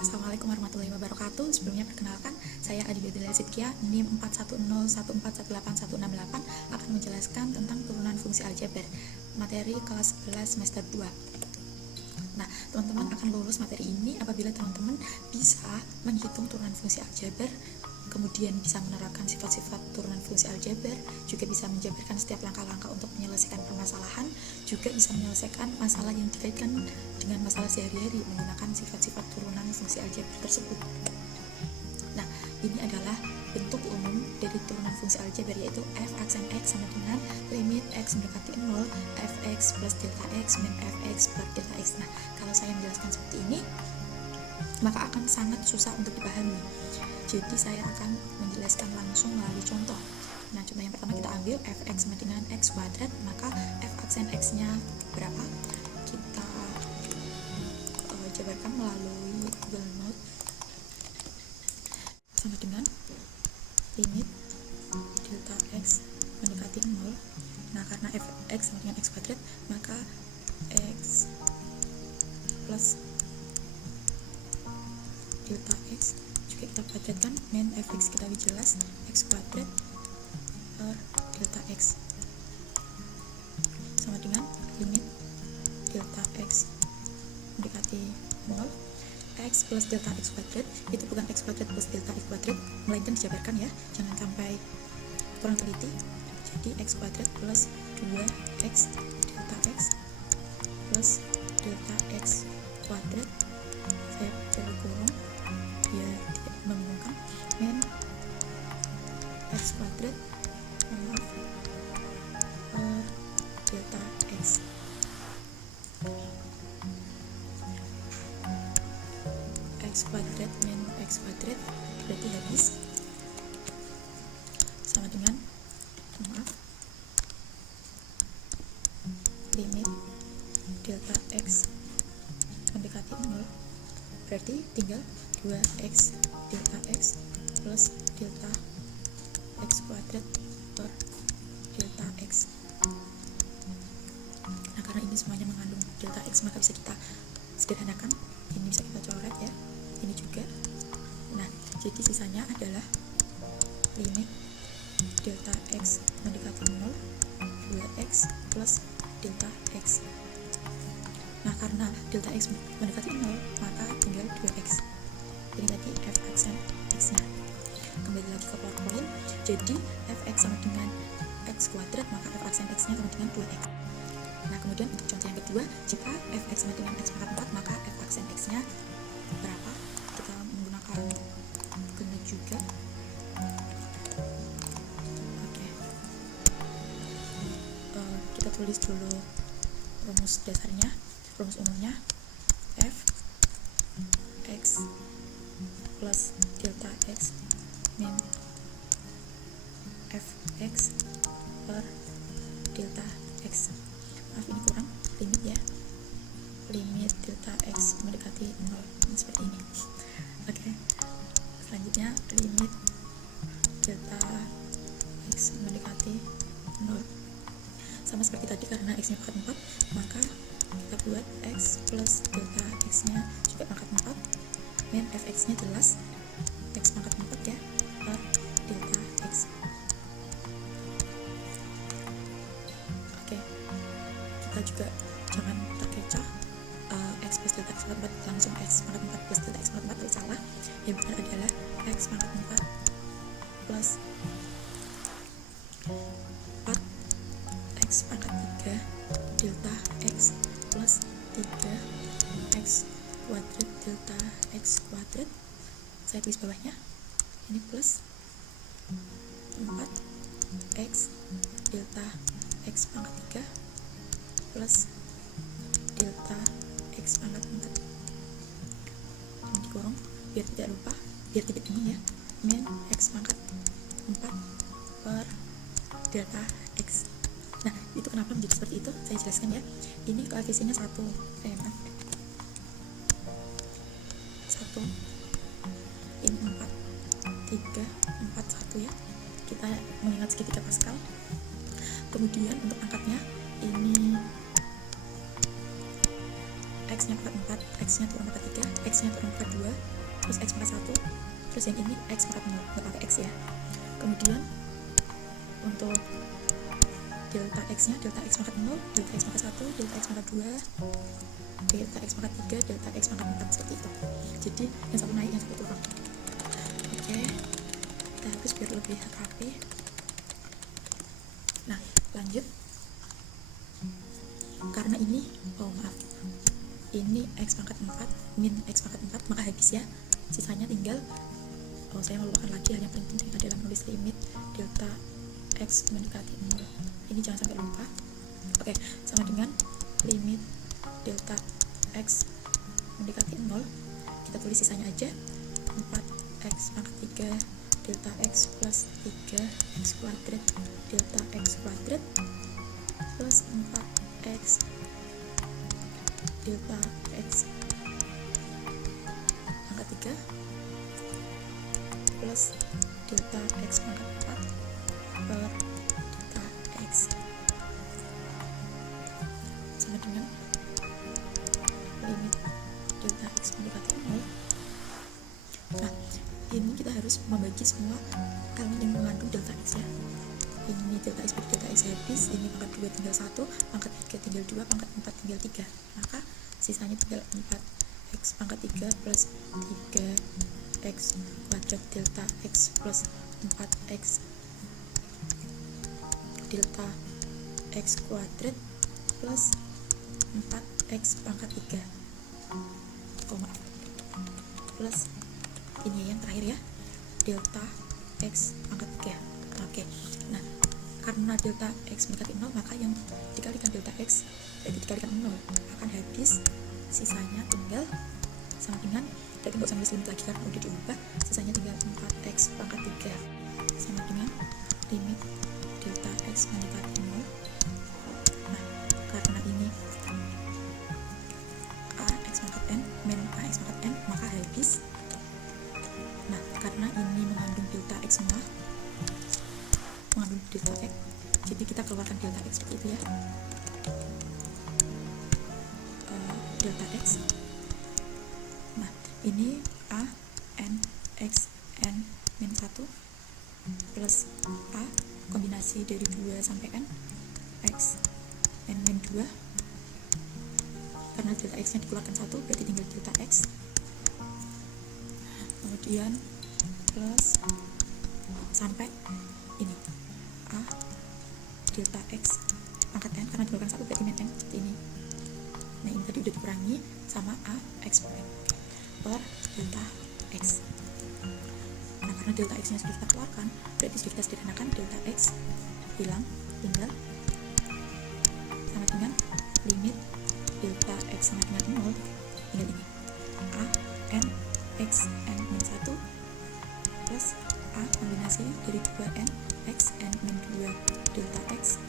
Assalamualaikum warahmatullahi wabarakatuh. Sebelumnya perkenalkan, saya Adi Bedila Zidkia, NIM 410144168 akan menjelaskan tentang turunan fungsi aljabar, materi kelas 11 semester 2. Nah, teman-teman akan lulus materi ini apabila teman-teman bisa menghitung turunan fungsi aljabar, kemudian bisa menerapkan sifat-sifat turunan fungsi aljabar, juga bisa menjabarkan setiap langkah-langkah untuk menyelesaikan permasalahan, juga bisa menyelesaikan masalah yang dikaitkan dengan masalah sehari-hari menggunakan sifat-sifat turunan fungsi aljabar tersebut. Nah, ini adalah bentuk umum dari turunan fungsi aljabar, yaitu f aksen x sama dengan limit x mendekati 0 fx plus delta x min fx per delta x. Nah, kalau saya menjelaskan seperti ini, maka akan sangat susah untuk dipahami. Jadi saya akan menjelaskan langsung melalui contoh. Nah, contoh yang pertama kita ambil fx sama dengan x kuadrat, maka f aksen x-nya berapa? Kita jabarkan melalui Google Note sama dengan limit delta x mendekati 0. Nah, karena fx sama dengan x kuadrat, maka x plus delta x juga kita kuadratkan, min fx kita lebih jelas x kuadrat per delta x sama dengan limit delta x mendekati 0 x plus delta x kuadrat. Itu bukan x kuadrat plus delta x kuadrat, melainkan dijabarkan ya, jangan sampai kurang teliti. Jadi x kuadrat plus 2x delta x plus delta x kuadrat, saya perlu kurung biar tidak membingungkan, min x kuadrat per delta x x kuadrat min x kuadrat berarti habis sama dengan limit delta x mendekati 0, berarti tinggal 2x delta x plus delta x kuadrat per delta x. Nah, karena ini semuanya mengandung delta x, maka bisa kita sederhanakan. Ini bisa kita coret ya, ini juga. Nah, jadi sisanya adalah limit delta x mendekati 0 2x plus delta x. Nah, karena delta x mendekati 0, maka tinggal 2x. Ini tadi f aksen x nya. Kembali lagi ke PowerPoint. Jadi fx sama dengan x kuadrat, maka f aksen x nya sama dengan 2x. Nah, kemudian untuk contoh yang kedua, jika fx sama dengan x pangkat 4, maka f aksen x nya berapa? Kita menggunakan genit juga. Oke. Kita tulis dulu rumus dasarnya, rumus umumnya. F x plus delta x min fx per delta x. Maaf, ini kurang limit ya, limit delta x mendekati 0 seperti ini. Oke. Selanjutnya limit delta x mendekati 0 sama seperti tadi, karena x nya pangkat 4, maka kita buat x plus delta x nya juga pangkat 4, min fx nya jelas x pangkat 4 ya, per delta x. Oke, kita juga jangan terkecoh, x plus delta x pangkat 4 langsung x pangkat 4 plus delta x pangkat 4, tapi salah. Yang benar adalah x pangkat 4 plus 4 x pangkat 3 delta x plus 3 x kuadrat delta x kuadrat. Saya tulis bawahnya, ini plus 4 x delta x pangkat 3 plus delta x pangkat 4. Ini dikurung biar tidak lupa, biar tidak bingung ya, min x pangkat 4 per delta x. Nah, itu kenapa menjadi seperti itu, saya jelaskan ya. Ini koefisiennya 1, ini 4, 3, 4, 1 ya, kita mengingat segitiga Pascal. Kemudian untuk angkatnya, ini x X nya pangkat 4, X nya turun pangkat 3, X nya turun pangkat 2, terus X pangkat 1, terus yang ini X pangkat 0, nggak pakai X ya. Kemudian untuk delta X nya, delta X pangkat 0, delta X pangkat 1, delta X pangkat 2, delta X pangkat 3, delta X pangkat 4, seperti itu. Jadi yang satu naik, yang satu turun. Oke, kita hapus biar lebih rapi. Nah, lanjut. Karena ini, ini X pangkat 4 min X pangkat 4, maka habis ya. Sisanya tinggal, saya melupakan lagi hal yang paling penting adalah menulis limit delta X mendekati 0. Ini jangan sampai lupa. Oke, sama dengan limit delta X mendekati 0, kita tulis sisanya aja. 4X pangkat 3 delta X plus 3X kuadrat delta X kuadrat plus 4X delta X pangkat 3 plus delta X pangkat 4 per delta X sama dengan limit delta X mendekati 0. Nah, ini kita harus membagi semua elemen yang mengandung delta X ya. Ini delta X bagi delta X habis, ini pangkat 2 tinggal 1, pangkat 3 tinggal 2, pangkat 4 tinggal 3. Maka sisanya tinggal 4X pangkat 3 plus 3X kuadrat delta X plus 4X delta X kuadrat plus 4X pangkat 3 plus ini yang terakhir ya, delta X pangkat 3. Oke, nah karena delta X mendekati 0, maka yang dikalikan delta X dikalikan 0 akan habis, sisanya tinggal sama dengan, berarti nggak usah nulis limit lagi karena udah diubah, sisanya tinggal 4X pangkat 3 sama dengan limit delta X mendekati 0. Nah, karena ini AX pangkat N min AX pangkat N, maka habis. Nah, karena ini mengandung delta X semua, mengandung delta X, jadi kita keluarkan delta X seperti itu ya. Delta X, nah ini A N X N min 1 plus A kombinasi dari 2 sampai N X N min 2, karena delta X nya dikeluarkan 1 berarti tinggal delta X, kemudian plus sampai ini A delta X pangkat N, karena dikeluarkan 1 berarti min N, seperti ini. Nah, ini tadi udah dikurangi sama A X per delta X. Nah, karena delta X nya sudah kita keluarkan, berarti sudah kita sederhanakan, delta X hilang, tinggal sama dengan limit delta X sama dengan 0, tinggal ini A N X N min 1 plus A kombinasi dari 2N X N min 2 delta X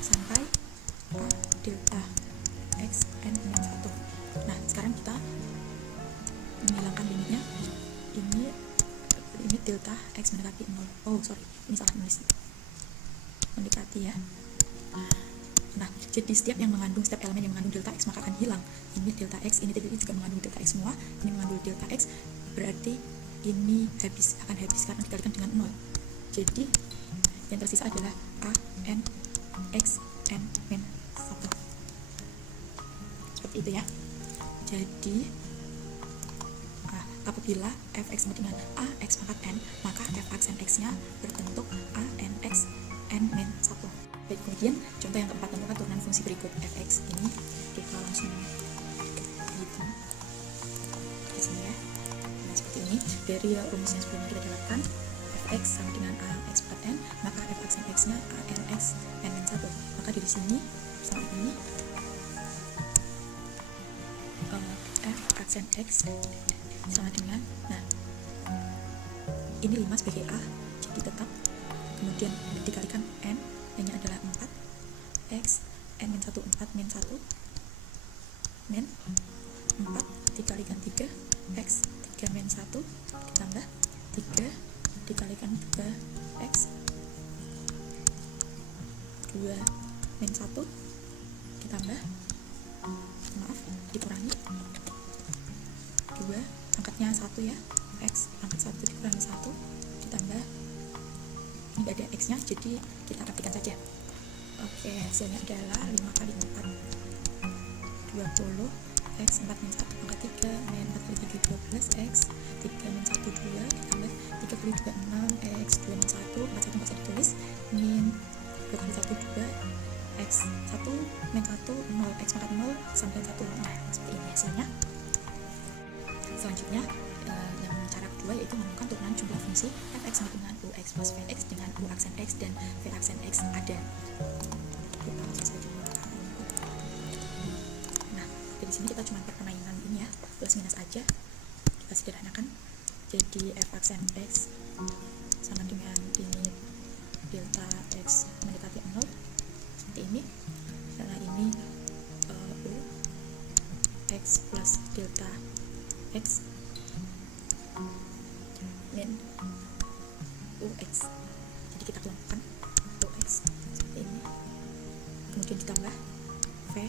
sampai A delta X N min 1. Nah, sekarang kita menghilangkan limitnya. Ini limit delta X mendekati 0. Oh, sorry, ini salah nulis. Mendekati ya. Nah, jadi setiap elemen yang mengandung delta X maka akan hilang. Ini delta X, ini tadi juga mengandung delta X semua. Ini mengandung delta X, berarti ini akan habis karena dikalikan dengan 0. Jadi yang tersisa adalah A N X N min 1. Seperti itu ya. Jadi apabila fx sama dengan ax pangkat n, maka f aksen x nya berbentuk a n x n min 1. Baik, kemudian contoh yang keempat, tentukan turunan fungsi berikut fx. Ini kita langsung hitung di sini ya. Nah, seperti ini. Dari rumus yang sebelumnya kita dapatkan fx sama dengan ax pangkat n, maka f aksen x nya a n x n min 1. Maka dari sini sama ini f aksen x sama dengan, nah ini 5 sebagai A, jadi tetap, kemudian dikalikan N, N nya adalah 4, X, N min 1, 4 min 1, min 4 dikalikan 3, X, 3 min 1, ditambah 3 dikalikan 2, X, 2 min 1, ditambah maaf, dikurangi 2, angkatnya 1 ya, x angkat 1 dikurangi 1 ditambah, ini gak ada x nya jadi kita rapikan saja. Oke, hasilnya adalah 5 kali 4 20, x 4 min 1 pangkat 3 min 4 kali 3 12, x 3 min 1 2 ditambah 3 kali 2 6, x 2 min 1 4 1 nggak usah ditulis, min 2 kali 1 2, x 1 min 1 0, x pangkat 0 sampai 1. Nah, seperti ini hasilnya. Selanjutnya yang cara kedua yaitu menemukan turunan jumlah fungsi fx sama dengan ux plus vx dengan u aksen x dan v aksen x ada. Kita langsung saja. Nah, dari sini kita cuma permainan ini ya, plus minus aja, kita sederhanakan. Jadi f aksen x sama dengan limit delta x mendekati 0 seperti ini. Setelah ini u x plus delta x min ux, jadi kita kelompokkan ux seperti ini, kemudian ditambah v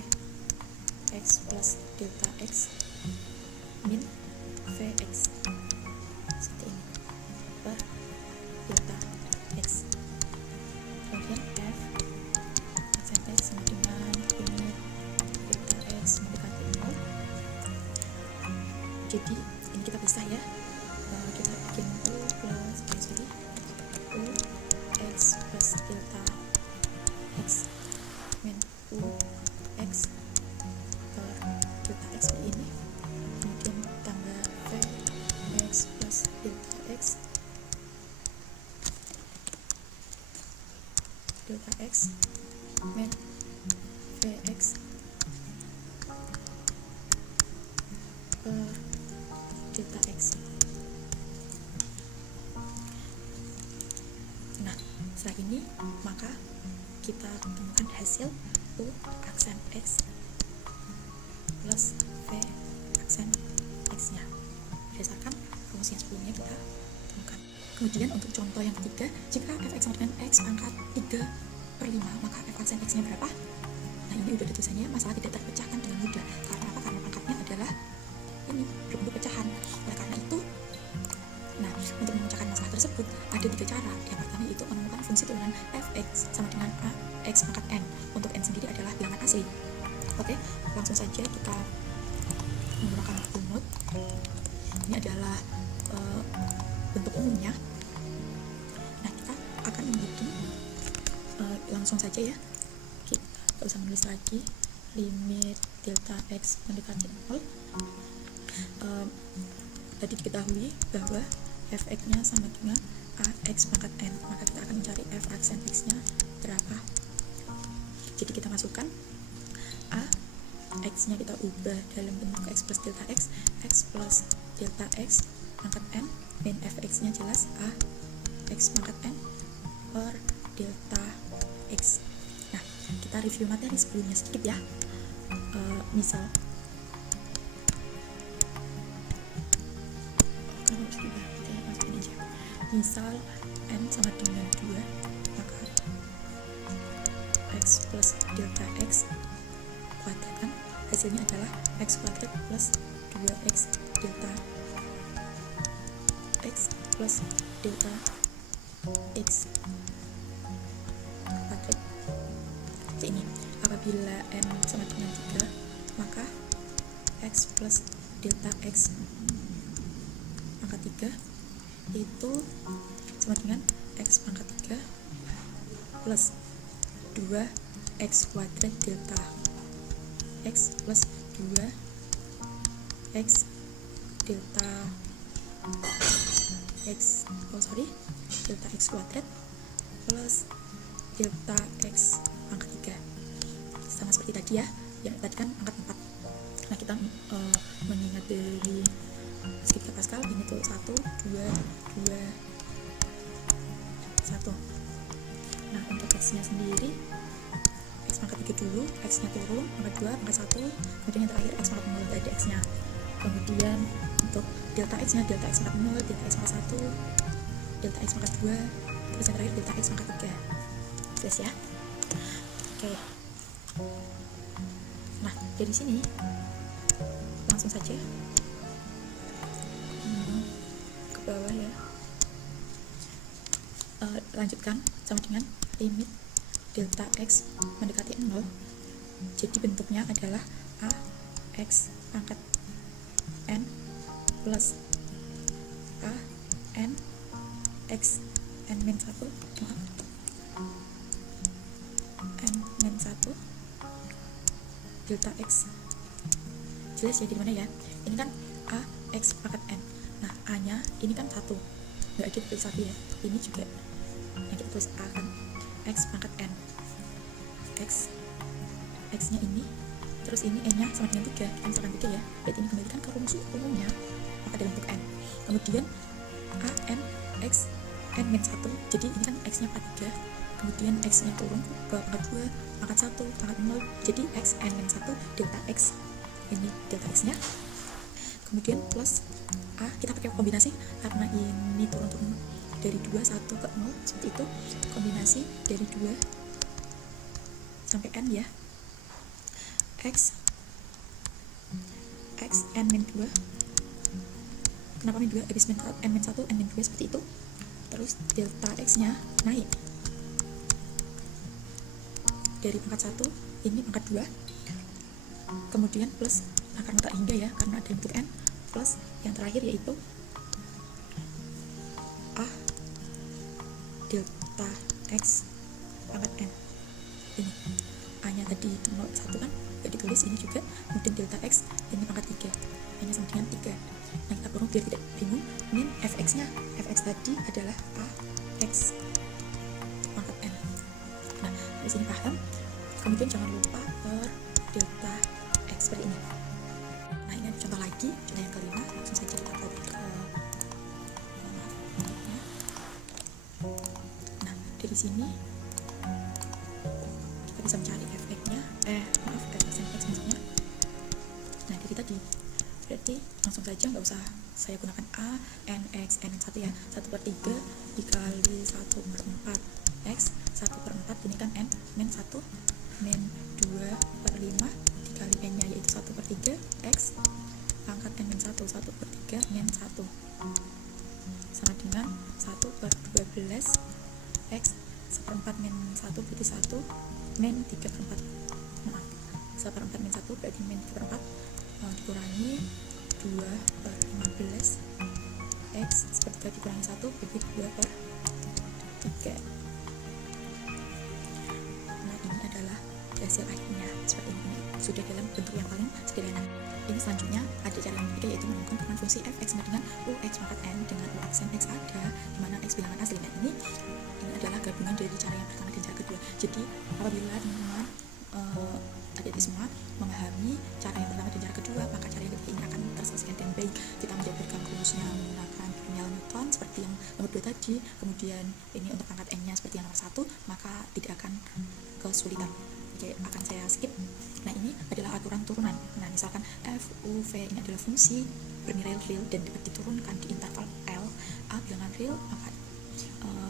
x plus delta x min vx seperti ini per delta x, kemudian f aksen x sama dengan limit delta x mendekati 0. Jadi ini kita pisah ya, kita bikin u x plus delta x min u x per delta x seperti ini, kemudian tambah v x plus delta x min vx per delta x. Nah, setelah ini maka kita temukan hasil u aksen x plus v aksen x nya berdasarkan fungsi yang sebelumnya kita temukan. Kemudian untuk contoh yang ketiga, jika fx sama dengan x pangkat 3/5, maka f aksen x nya berapa? Nah, ini udah tulisannya, masalah tidak terpecahkan dengan mudah. Karena apa? Karena pangkatnya adalah ini berbentuk pecahan. Oleh karena itu, nah, untuk memecahkan masalah tersebut ada 3 cara. Yang pertama itu menemukan fungsi turunan fx sama dengan a x pangkat n. Untuk n sendiri adalah bilangan asli. Oke, langsung saja kita menggunakan rumus. Ini adalah bentuk umumnya. Nah, kita akan menghitung langsung saja ya. Kita nggak usah menulis lagi limit delta x mendekati 0. Tadi diketahui bahwa fx nya sama dengan ax pangkat n, maka kita akan mencari f aksen x nya berapa. Jadi kita masukkan a x nya kita ubah dalam bentuk x plus delta x plus delta x pangkat n, min fx nya jelas a x pangkat n per delta x. Nah, kita review materi sebelumnya sedikit ya. Misal misal n sama dengan 2, maka x plus delta x kuadratkan, hasilnya adalah x kuadrat plus 2x delta x plus delta x kuadrat. Seperti ini. Apabila n sama dengan 3, maka x plus delta x pangkat 3 itu sama dengan x pangkat 3 plus 2x kuadrat delta x plus 2x delta x delta x kuadrat plus delta x pangkat 3, sama seperti tadi ya, yang tadi kan angkat 4. Nah, kita mengingat dari Skip Pascal ini tuh 1, 2, 1. Nah, untuk x nya sendiri x pangkat 3 dulu, x nya turun, pangkat 2, pangkat 1, kemudian yang terakhir x pangkat 0, ada x nya. Kemudian untuk delta x nya, delta x pangkat 0, delta x pangkat 1, delta x pangkat 2, terus yang terakhir delta x pangkat 3. Jelas ya? Oke. Nah, dari sini langsung saja ke bawah ya. Lanjutkan sama dengan limit delta x mendekati 0. Jadi bentuknya adalah a x pangkat n plus a n x n min 1 n min 1 delta x. Jelas ya di mana ya? Ini kan a x pangkat n. Nah, a nya ini kan 1, nggak ada tulis 1 ya. Ini juga yang kita tulis a kan x pangkat n. X nya ini, terus ini n nya sama dengan 3, n sama dengan 3 ya. Berarti ini kembalikan ke rumus umumnya, maka dalam bentuk n. Kemudian a n x n min 1, jadi ini kan x nya pangkat 3, kemudian x nya turun ke pangkat 2, pangkat 1, pangkat 0, jadi x n min 1 delta x. Ini delta x nya. Kemudian plus a, kita pakai kombinasi karena ini turun-turun dari 2, 1 ke 0, seperti itu. Kombinasi dari 2 sampai n ya. X n min 2. Kenapa min 2? Habis n min 1, n min 2 seperti itu. Terus delta x nya naik dari pangkat 1, ini pangkat 2. Kemudian plus akar mata hingga ya, karena ada bentuk n, plus yang terakhir yaitu a delta x pangkat n. Ini a nya tadi 0, 1 kan gak ditulis, ini juga. Kemudian delta x ini pangkat 3, n nya sama dengan 3. Nah, kita kurung biar tidak bingung. Min fx nya, fx tadi adalah a x pangkat n. Nah, di sini paham. Kemudian jangan lupa per delta x seperti ini. Nah, ini ada contoh lagi, contoh yang kelima. Langsung saja kita copy ke nah, dari sini kita bisa mencari fx nya, fx maksudnya. Nah, dari tadi berarti langsung saja, nggak usah saya gunakan a n x n 1 ya. 1/3 dikali 1/4 x 1/4, ini kan n min 1 min 2/5 dikali n nya yaitu 1/3 x pangkat n min 1, 1/3 min 1 sama dengan 1/12 x 1/4 min 1 berarti 1 min 3/4. Maaf, 1/4 min 1 berarti min 3/4, dikurangi 2/15 x sepertiga dikurangi 1 berarti 2/3. Nah, ini adalah hasil akhirnya seperti ini, sudah dalam bentuk yang paling sederhana. Ini selanjutnya ada cara yang ketiga, yaitu menemukan turunan fungsi fx sama dengan ux pangkat n dengan ux n x ada, dimana x bilangan asli. Nah, ini adalah gabungan dari cara yang pertama dan cara kedua. Jadi apabila teman-teman adik-adik semua memahami cara yang pertama dan cara kedua, maka cara yang ketiga ini akan terselesaikan dengan baik. Kita menjabarkan rumusnya menggunakan formula Newton seperti yang nomor 2 tadi, kemudian ini untuk pangkat n nya seperti yang nomor 1, maka tidak akan kesulitan. Oke, akan saya skip. Nah, ini adalah aturan turunan. Nah, misalkan f, u, v ini adalah fungsi bernilai real dan dapat diturunkan di interval L, a bilangan real, maka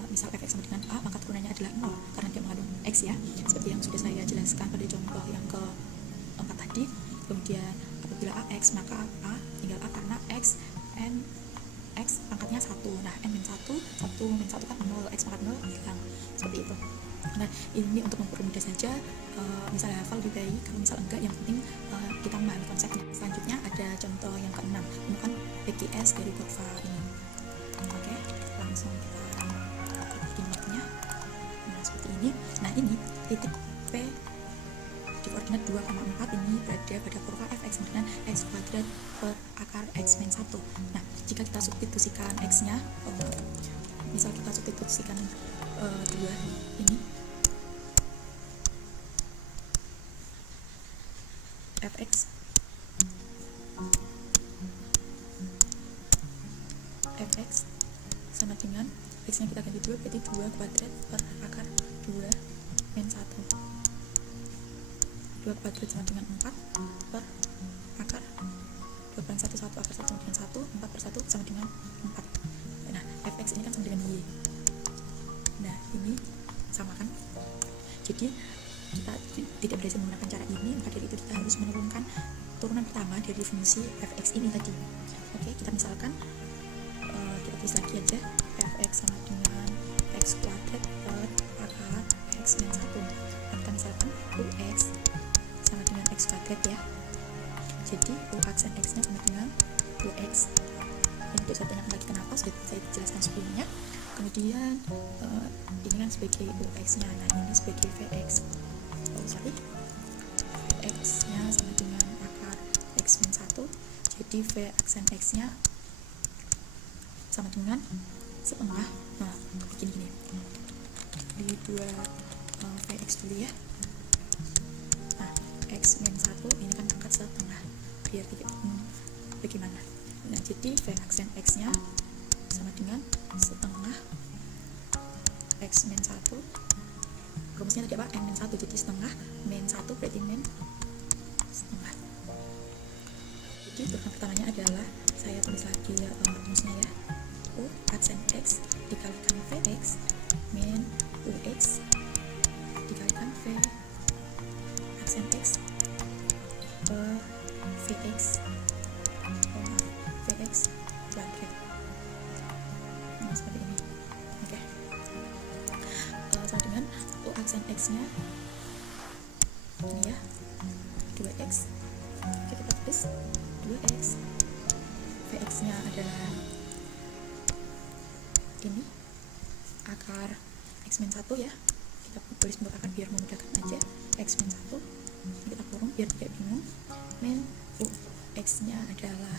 misal fx sama dengan a, maka turunannya adalah 0 karena dia mengandung x ya, seperti yang sudah saya jelaskan pada contoh yang keempat tadi. Kemudian apabila ax, maka a tinggal a karena x n x pangkatnya 1. Nah, n min 1 min 1 kan 0, x pangkat 0 hilang, seperti itu. Nah, ini untuk mempermudah saja, misalnya hafal lebih baik, kalau misal enggak, yang penting kita memahami konsepnya. Selanjutnya ada contoh yang ke-6, temukan PGS dari kurva ini. Oke, langsung kita bikin mapnya. Nah, seperti ini. Nah, ini titik P di koordinat 2,4 ini berada pada kurva fx dengan x kuadrat per akar x min 1. Nah, jika kita substitusikan x nya, misal kita substitusikan 2 ini, fx sama dengan x nya kita ganti 2, berarti 2 kuadrat per akar 2 min 1. 2 kuadrat sama dengan 4 per akar 2 per 1, 1 akar 1 sama dengan 1, 4 per 1 sama dengan 4. Nah, fx ini kan sama dengan y. Nah, ini sama kan? Jadi kita tidak berhasil menggunakan cara ini, maka dari itu kita harus menurunkan turunan pertama dari fungsi fx ini tadi. Oke, kita misalkan kita tulis lagi aja, fx sama dengan x kuadrat per akar x min 1. Dan kita misalkan ux sama dengan x kuadrat ya, jadi u aksen x nya sama dengan ux. Ini tidak saya tanyakan lagi kenapa, sudah saya jelaskan sebelumnya. Kemudian ini kan sebagai ux nya, nah ini sebagai vx, vx nya sama dengan akar x min 1, jadi v aksen x nya sama dengan setengah. Nah bikin gini, di 2 vx dulu ya. Nah x min 1 ini kan angkat setengah biar tidak bagaimana. Nah jadi v aksen x nya sama dengan setengah x min 1, rumusnya tadi apa, n min 1, jadi setengah min 1 berarti min setengah. Jadi turunan pertamanya adalah, saya tulis lagi rumusnya ya, u aksen x dikalikan vx min ux dikalikan v aksen x per vx kuadrat. Nah seperti ini. Oke. Sama dengan u aksen x nya ini ya, 2x, kita tulis 2x, vx nya adalah ini akar x min 1 ya, kita tulis bentuk akar biar memudahkan aja, x min 1, kita kurung biar tidak bingung, min ux nya adalah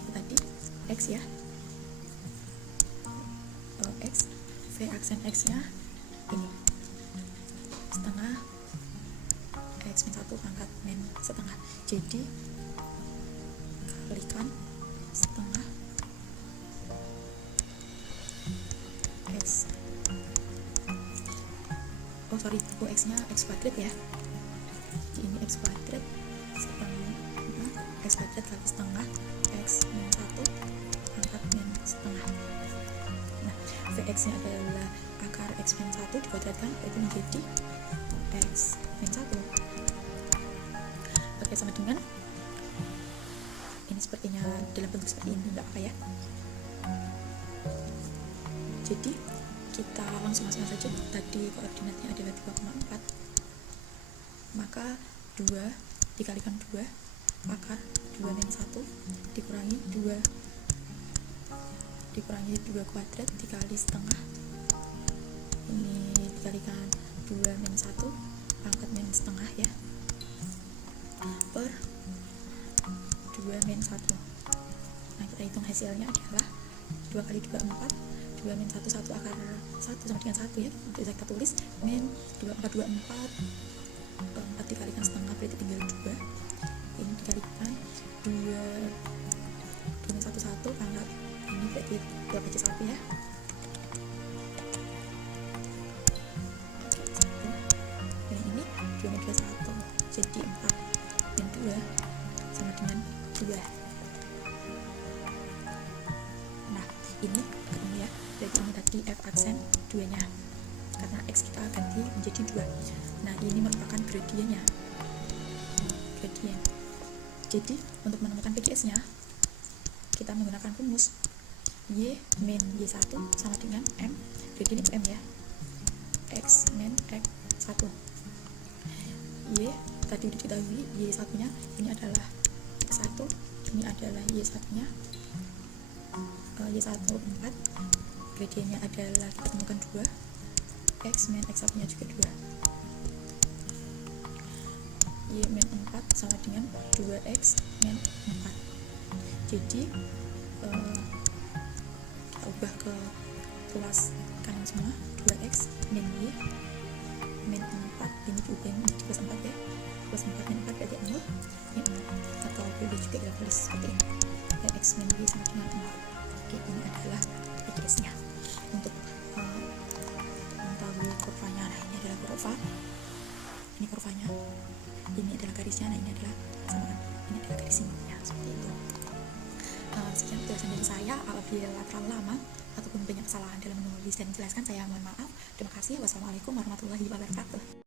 itu tadi x ya, x, v aksen x nya ini setengah x min 1 pangkat min setengah, jadi kalikan setengah x, ux nya x kuadrat ya, jadi ini x kuadrat setengah x kuadrat kali setengah x min 1 pangkat min setengah. Nah vx nya adalah akar x min 1 dikuadratkan, itu menjadi x min 1. Oke, sama dengan ini sepertinya dalam bentuk seperti ini, enggak apa ya. Jadi kita langsung masukkan saja, tadi koordinatnya adalah 2,4, maka 2 dikalikan 2 akar 2 min 1 dikurangi 2 kuadrat dikali setengah, ini dikalikan 2 min 1 pangkat min setengah ya, per 2 min 1. Nah kita hitung hasilnya adalah 2 kali 2 4, 2 min 1 akar 1 sama dengan 1 ya, bisa kita tulis min 2 akar 2 4 dikalikan setengah berarti tinggal 2, ini dikalikan 2 min 1 pangkat ini berarti 2 kali 1 ya, oke 1, dan ini 2 min 2 1, jadi 4 min 2 sama dengan 2. Nah ini ketemu ya, berarti ini tadi f aksen 2 nya, karena x kita ganti menjadi 2. Nah ini merupakan gradiennya, gradien. Jadi untuk menemukan pgs nya kita menggunakan rumus y min y1 sama dengan m, gradien itu m ya, x min x1, y tadi udah diketahui, y1 nya ini adalah x1, ini adalah y1 nya y1 4, gradiennya adalah kita temukan 2, x min x1 nya juga 2, y min 4 sama dengan 2x min 4. Jadi kita ubah ke kelas kanan semua, 2x min y min 4, ini diubah menjadi plus 4 ya, plus 4 min 4 berarti 0, ini 0, atau boleh juga kita tulis seperti ini, x min y sama dengan 0. Oke, ini adalah pgs nya. Untuk mengetahui kurvanya, nah ini adalah kurva, ini kurvanya, ini adalah garisnya, nah ini adalah samaan, ini adalah garis simbolnya, seperti itu. Sekian penjelasan dari saya, apabila terlalu lama ataupun banyak kesalahan dalam menulis dan menjelaskan, saya mohon maaf. Terima kasih. Wassalamualaikum warahmatullahi wabarakatuh.